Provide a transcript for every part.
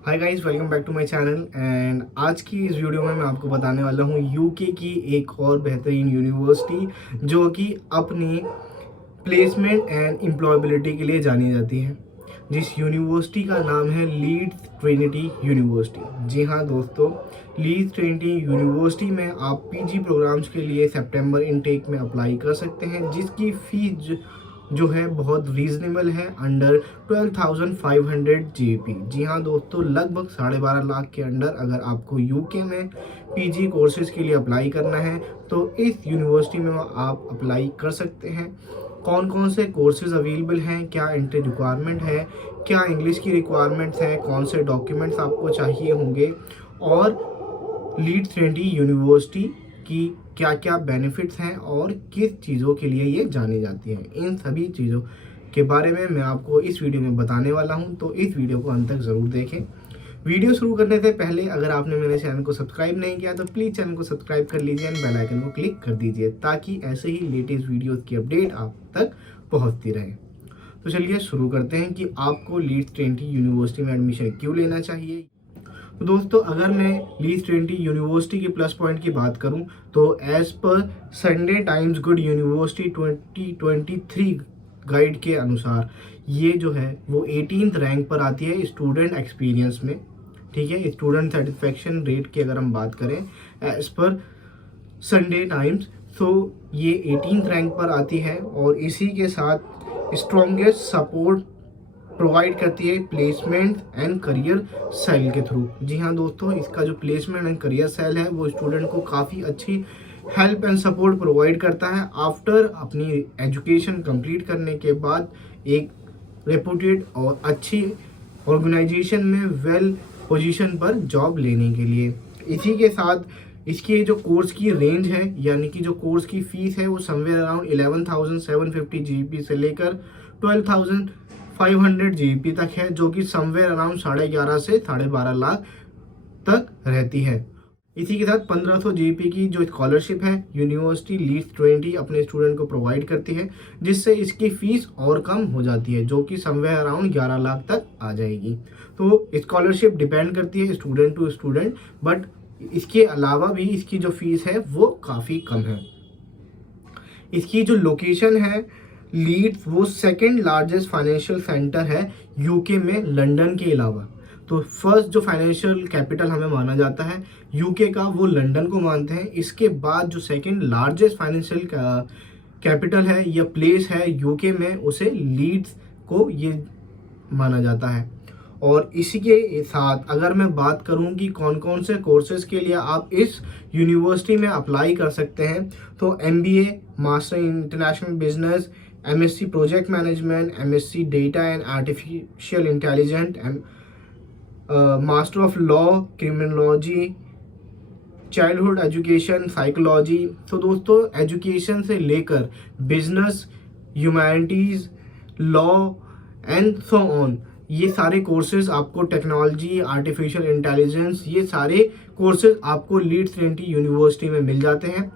Hi guys, welcome back to my channel. And आज की इस वीडियो में मैं आपको बताने वाला हूँ यूके की एक और बेहतरीन यूनिवर्सिटी जो कि अपनी प्लेसमेंट एंड एम्प्लॉयबिलिटी के लिए जानी जाती है, जिस यूनिवर्सिटी का नाम है लीड्स ट्रिनिटी यूनिवर्सिटी। जी हाँ दोस्तों, लीड्स ट्रिनिटी यूनिवर्सिटी में आप पीजी प्रोग्राम्स के लिए सितंबर इनटेक में अप्लाई कर सकते हैं, जिसकी फीस जो है बहुत रीजनेबल है, अंडर 12,500 जीबी। जी हाँ दोस्तों, लगभग 12.5 लाख के अंडर अगर आपको यूके में पीजी कोर्सेज के लिए अप्लाई करना है तो इस यूनिवर्सिटी में आप अप्लाई कर सकते हैं। कौन कौन से कोर्सेज अवेलेबल हैं, क्या एंट्री रिक्वायरमेंट है, क्या इंग्लिश की रिक्वायरमेंट्स हैं, कौन से डॉक्यूमेंट्स आपको चाहिए होंगे, और लीड्स ट्रिनिटी यूनिवर्सिटी की क्या क्या बेनिफिट्स हैं और किस चीज़ों के लिए ये जानी जाती हैं, इन सभी चीज़ों के बारे में मैं आपको इस वीडियो में बताने वाला हूं। तो इस वीडियो को अंत तक ज़रूर देखें। वीडियो शुरू करने से पहले अगर आपने मेरे चैनल को सब्सक्राइब नहीं किया तो प्लीज़ चैनल को सब्सक्राइब कर लीजिए एंड बेल आइकन को क्लिक कर दीजिए, ताकि ऐसे ही लेटेस्ट वीडियोज़ की अपडेट आप तक पहुँचती रहे। तो चलिए शुरू करते हैं कि आपको लीड्स ट्रिनिटी यूनिवर्सिटी में एडमिशन क्यों लेना चाहिए। तो दोस्तों, अगर मैं लीड्स ट्रिनिटी यूनिवर्सिटी के प्लस पॉइंट की बात करूं तो as per Sunday Times Good University 2023 guide के अनुसार ये जो है वो 18th रैंक पर आती है स्टूडेंट एक्सपीरियंस में। ठीक है, स्टूडेंट सेटिस्फेक्शन रेट की अगर हम बात करें एज पर संडे टाइम्स, तो ये 18th रैंक पर आती है और इसी के साथ स्ट्रॉन्गेस्ट सपोर्ट प्रोवाइड करती है प्लेसमेंट एंड करियर सेल के थ्रू। जी हाँ दोस्तों, इसका जो प्लेसमेंट एंड करियर सेल है वो स्टूडेंट को काफ़ी अच्छी हेल्प एंड सपोर्ट प्रोवाइड करता है आफ्टर अपनी एजुकेशन कंप्लीट करने के बाद एक रेपुटेड और अच्छी ऑर्गेनाइजेशन में वेल पोजीशन पर जॉब लेने के लिए। इसी के साथ इसकी जो कोर्स की रेंज है, यानी कि जो कोर्स की फीस है, वो समवेयर अराउंड 11,750 जीबी से लेकर 12,500 जीबी तक है, जो कि समवेयर अराउंड 11.5 से 12.5 लाख तक रहती है। इसी के साथ 1500 जीबी की जो स्कॉलरशिप है यूनिवर्सिटी लीड्स ट्रिनिटी अपने स्टूडेंट को प्रोवाइड करती है, जिससे इसकी फीस और कम हो जाती है, जो कि समवेयर अराउंड 11 लाख तक आ जाएगी। तो स्कॉलरशिप डिपेंड करती है स्टूडेंट टू स्टूडेंट, बट इसके अलावा भी इसकी जो फीस है वो काफ़ी कम है। इसकी जो लोकेशन है लीड्स, वो सेकंड लार्जेस्ट फाइनेंशियल सेंटर है यूके में लंदन के अलावा। तो फर्स्ट जो फाइनेंशियल कैपिटल हमें माना जाता है यूके का, वो लंदन को मानते हैं। इसके बाद जो सेकंड लार्जेस्ट फाइनेंशियल कैपिटल है या प्लेस है यूके में, उसे लीड्स को ये माना जाता है। और इसी के साथ अगर मैं बात करूं कि कौन कौन से कोर्सेज के लिए आप इस यूनिवर्सिटी में अप्लाई कर सकते हैं, तो MBA, master in international business, MSc project management, MSc data and artificial intelligent, master of law, criminology, childhood education, psychology. तो दोस्तों, एजुकेशन से लेकर business, humanities, law and so on, ये सारे कोर्सेज आपको, टेक्नोलॉजी, आर्टिफिशियल इंटेलिजेंस, ये सारे courses आपको लीड्स ट्रिनिटी यूनिवर्सिटी में मिल जाते हैं।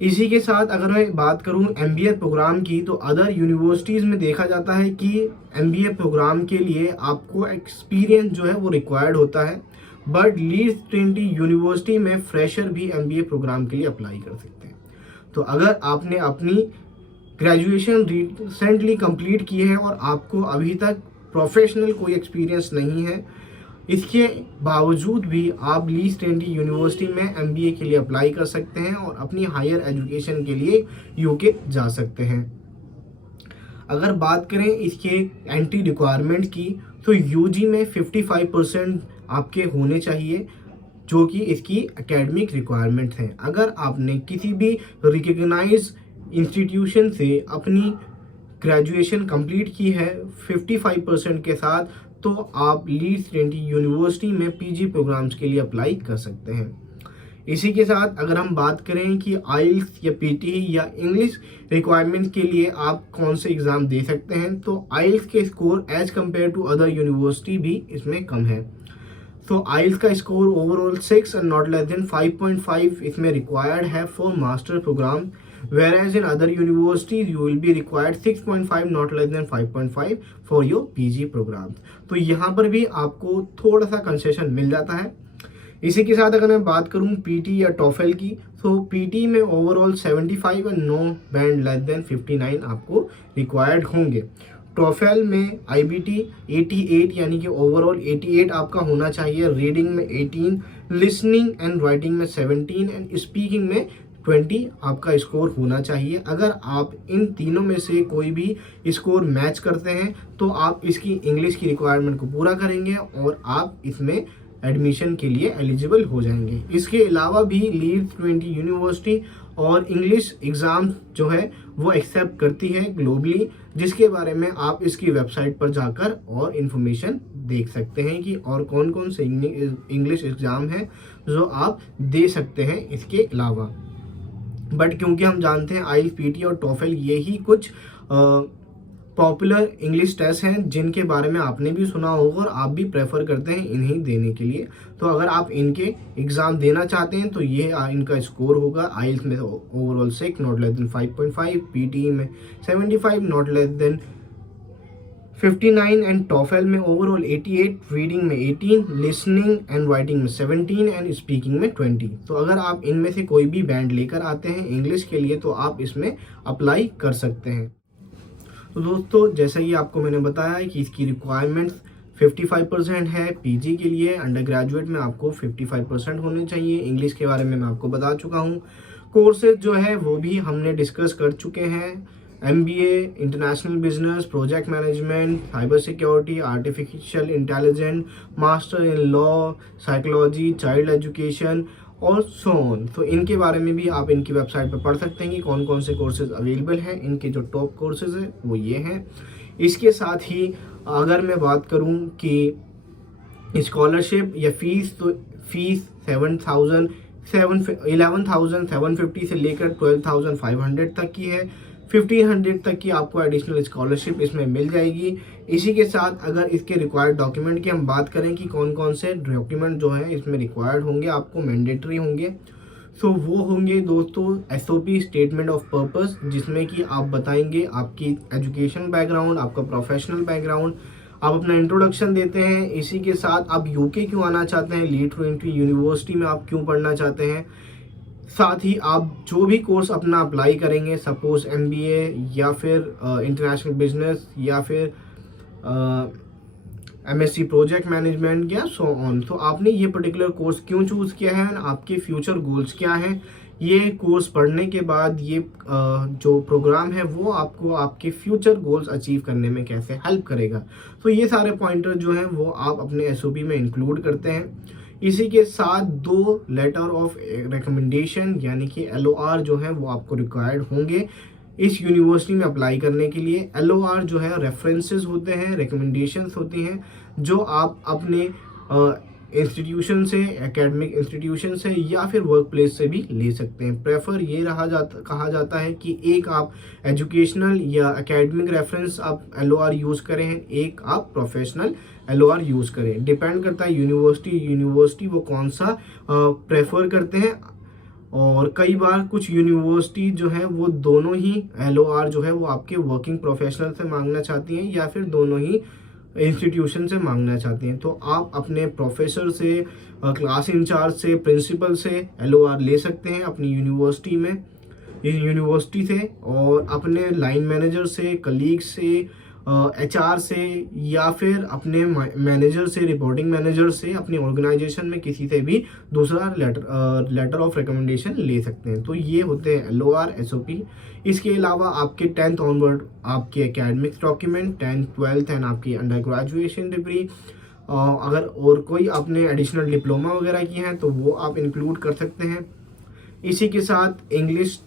इसी के साथ अगर मैं बात करूं एमबीए प्रोग्राम की, तो अदर यूनिवर्सिटीज़ में देखा जाता है कि एमबीए प्रोग्राम के लिए आपको एक्सपीरियंस जो है वो रिक्वायर्ड होता है, बट लीड्स ट्रिनिटी यूनिवर्सिटी में फ्रेशर भी एमबीए प्रोग्राम के लिए अप्लाई कर सकते हैं। तो अगर आपने अपनी ग्रेजुएशन रिसेंटली कंप्लीट की है और आपको अभी तक प्रोफेशनल कोई एक्सपीरियंस नहीं है, इसके बावजूद भी आप लीड्स ट्रिनिटी यूनिवर्सिटी में एमबीए के लिए अप्लाई कर सकते हैं और अपनी हायर एजुकेशन के लिए यूके जा सकते हैं। अगर बात करें इसके एंट्री रिक्वायरमेंट की, तो यूजी में 55% आपके होने चाहिए, जो कि इसकी एकेडमिक रिक्वायरमेंट है। अगर आपने किसी भी रिकग्नाइज इंस्टीट्यूशन से अपनी ग्रेजुएशन कंप्लीट की है 55% के साथ, तो आप लीड्स ट्रिनिटी यूनिवर्सिटी में पीजी प्रोग्राम्स के लिए अप्लाई कर सकते हैं। इसी के साथ अगर हम बात करें कि आइल्स या पीटी या इंग्लिश रिक्वायरमेंट के लिए आप कौन से एग्ज़ाम दे सकते हैं, तो आइल्स के score as compare to other university भी इसमें कम है। तो आइल्स का score overall 6 and not less than 5.5 इसमें रिक्वायर्ड है for master programme, whereas in other universities you will be required 6.5 not less than 5.5 for your PG programs. तो यहाँ पर भी आपको थोड़ा सा कंसेशन मिल जाता है। इसी के साथ अगर मैं बात करूँ पीटी या टॉफेल की, तो पीटी में ओवरऑल 75 और नो बैंड लेस देन 59 आपको रिक्वायर्ड होंगे। टॉफेल में आईबीटी 88 यानी कि ओवरऑल 88 आपका होना चाहिए, रीडिंग में 18, लिसनिंग एंड राइटिंग में 17 एंड स्पीकिंग में 20 आपका स्कोर होना चाहिए। अगर आप इन तीनों में से कोई भी स्कोर मैच करते हैं तो आप इसकी इंग्लिश की रिक्वायरमेंट को पूरा करेंगे और आप इसमें एडमिशन के लिए एलिजिबल हो जाएंगे। इसके अलावा भी लीड्स 20 यूनिवर्सिटी और इंग्लिश एग्ज़ाम जो है वो एक्सेप्ट करती है ग्लोबली, जिसके बारे में आप इसकी वेबसाइट पर जाकर और इन्फॉर्मेशन देख सकते हैं कि और कौन कौन से इंग्लिश एग्ज़ाम है जो आप दे सकते हैं इसके अलावा। बट क्योंकि हम जानते हैं आइल्स, पीटी और टॉफेल ये ही कुछ पॉपुलर इंग्लिश टेस्ट हैं जिनके बारे में आपने भी सुना होगा और आप भी प्रेफर करते हैं इन्हीं देने के लिए। तो अगर आप इनके एग्ज़ाम देना चाहते हैं तो ये इनका स्कोर होगा। आइल्स में overall 6 not less than 5.5, PT में 75 not less then 59 and TOEFL में ओवरऑल 88, रीडिंग में 18, लिसनिंग एंड राइटिंग में 17 एंड स्पीकिंग में 20। तो अगर आप इनमें से कोई भी बैंड लेकर आते हैं इंग्लिश के लिए तो आप इसमें अप्लाई कर सकते हैं। तो दोस्तों जैसा ही आपको मैंने बताया कि इसकी रिक्वायरमेंट्स 55% है पीजी के लिए, अंडर ग्रेजुएट में आपको 55% होने चाहिए। इंग्लिश के बारे में मैं आपको बता चुका हूँ। कोर्सेज जो है वो भी हमने डिस्कस कर चुके हैं। MBA, international business, project management, cyber security, artificial intelligence, master in law, psychology, child education और सो ऑन। तो इनके बारे में भी आप इनकी वेबसाइट पर पढ़ सकते हैं कि कौन कौन से कोर्सेज अवेलेबल हैं। इनके जो टॉप कोर्सेज हैं वो ये हैं। इसके साथ ही अगर मैं बात करूं कि स्कॉलरशिप या फीस, तो फीस 11,750 से लेकर 12,500 तक की है। 1,500 तक की आपको एडिशनल स्कॉलरशिप इसमें मिल जाएगी। इसी के साथ अगर इसके रिक्वायर्ड डॉक्यूमेंट की हम बात करें कि कौन कौन से डॉक्यूमेंट जो हैं इसमें रिक्वायर्ड होंगे, आपको मैंडेटरी होंगे, सो वो होंगे दोस्तों SOP स्टेटमेंट ऑफ पर्पस, जिसमें कि आप बताएंगे आपकी एजुकेशन बैकग्राउंड, आपका प्रोफेशनल बैकग्राउंड, आप अपना इंट्रोडक्शन देते हैं। इसी के साथ आप यूके क्यों आना चाहते हैं, लीड टू एंट्री यूनिवर्सिटी में आप क्यों पढ़ना चाहते हैं, साथ ही आप जो भी कोर्स अपना अप्लाई करेंगे, सपोज MBA या फिर इंटरनेशनल बिजनेस या फिर MSc प्रोजेक्ट मैनेजमेंट या सो ऑन, तो आपने ये पर्टिकुलर कोर्स क्यों चूज़ किया है, आपके फ्यूचर गोल्स क्या हैं। ये कोर्स पढ़ने के बाद ये जो प्रोग्राम है वो आपको आपके फ्यूचर गोल्स अचीव करने में कैसे हेल्प करेगा। तो ये सारे पॉइंटर जो हैं वो आप अपने SOP में इंक्लूड करते हैं। इसी के साथ 2 लेटर ऑफ रिकमेंडेशन यानी कि LOR जो है वो आपको रिक्वायर्ड होंगे इस यूनिवर्सिटी में अप्लाई करने के लिए। LOR जो है रेफरेंसेस होते हैं, रिकमेंडेशंस होती हैं जो आप अपने इंस्टीट्यूशन से, एकेडमिक इंस्टीट्यूशन से या फिर वर्क प्लेस से भी ले सकते हैं। प्रेफर ये कहा जाता है कि एक आप एजुकेशनल या एकेडमिक रेफरेंस आप LOR यूज़ करें, एक आप प्रोफेशनल LOR यूज़ करें। डिपेंड करता है यूनिवर्सिटी वो कौन सा प्रेफर करते हैं। और कई बार कुछ यूनिवर्सिटी जो है वो दोनों ही LOR जो है वो आपके वर्किंग प्रोफेशनल से मांगना चाहती हैं या फिर दोनों ही इंस्टीट्यूशन से मांगना चाहती हैं। तो आप अपने प्रोफेसर से, क्लास इंचार्ज से, प्रिंसिपल से LOR ले सकते हैं अपनी यूनिवर्सिटी से, और अपने लाइन मैनेजर से, कलीग से, HR से या फिर अपने मैनेजर से, रिपोर्टिंग मैनेजर से, अपनी ऑर्गेनाइजेशन में किसी से भी दूसरा लेटर ऑफ रिकमेंडेशन ले सकते हैं। तो ये होते हैं LOR SOP। इसके अलावा आपके 10th ऑनवर्ड आपके academics document, 10th 12th and आपकी अंडर ग्रेजुएशन डिग्री, अगर और कोई आपने एडिशनल डिप्लोमा वगैरह की हैं तो वो आप इंक्लूड कर सकते हैं। इसी के साथ इंग्लिश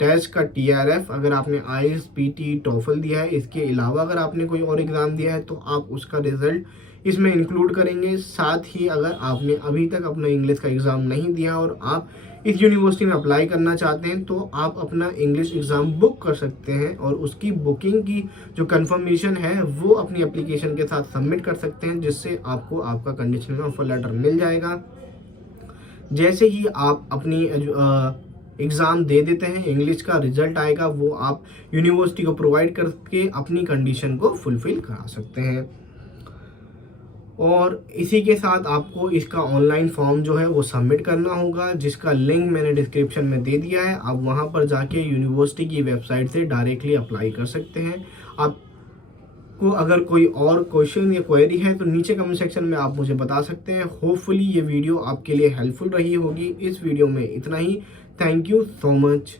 टेस्ट का TRF, अगर आपने आइल्स, PT, टॉफल दिया है, इसके अलावा अगर आपने कोई और एग्ज़ाम दिया है तो आप उसका रिज़ल्ट इसमें इंक्लूड करेंगे। साथ ही अगर आपने अभी तक अपना इंग्लिश का एग्ज़ाम नहीं दिया और आप इस यूनिवर्सिटी में अप्लाई करना चाहते हैं तो आप अपना इंग्लिश एग्ज़ाम बुक कर सकते हैं और उसकी बुकिंग की जो कंफर्मेशन है वो अपनी एप्लीकेशन के साथ सबमिट कर सकते हैं, जिससे आपको आपका कंडीशनल ऑफर लेटर मिल जाएगा। जैसे ही आप अपनी एग्ज़ाम दे देते हैं, इंग्लिश का रिजल्ट आएगा, वो आप यूनिवर्सिटी को प्रोवाइड करके अपनी कंडीशन को फुलफ़िल करा सकते हैं। और इसी के साथ आपको इसका ऑनलाइन फॉर्म जो है वो सबमिट करना होगा, जिसका लिंक मैंने डिस्क्रिप्शन में दे दिया है। आप वहाँ पर जाके यूनिवर्सिटी की वेबसाइट से डायरेक्टली अप्लाई कर सकते हैं। आपको अगर कोई और क्वेश्चन या क्वेरी है तो नीचे कमेंट सेक्शन में आप मुझे बता सकते हैं। होपफुली ये वीडियो आपके लिए हेल्पफुल रही होगी। इस वीडियो में इतना ही। Thank you so much.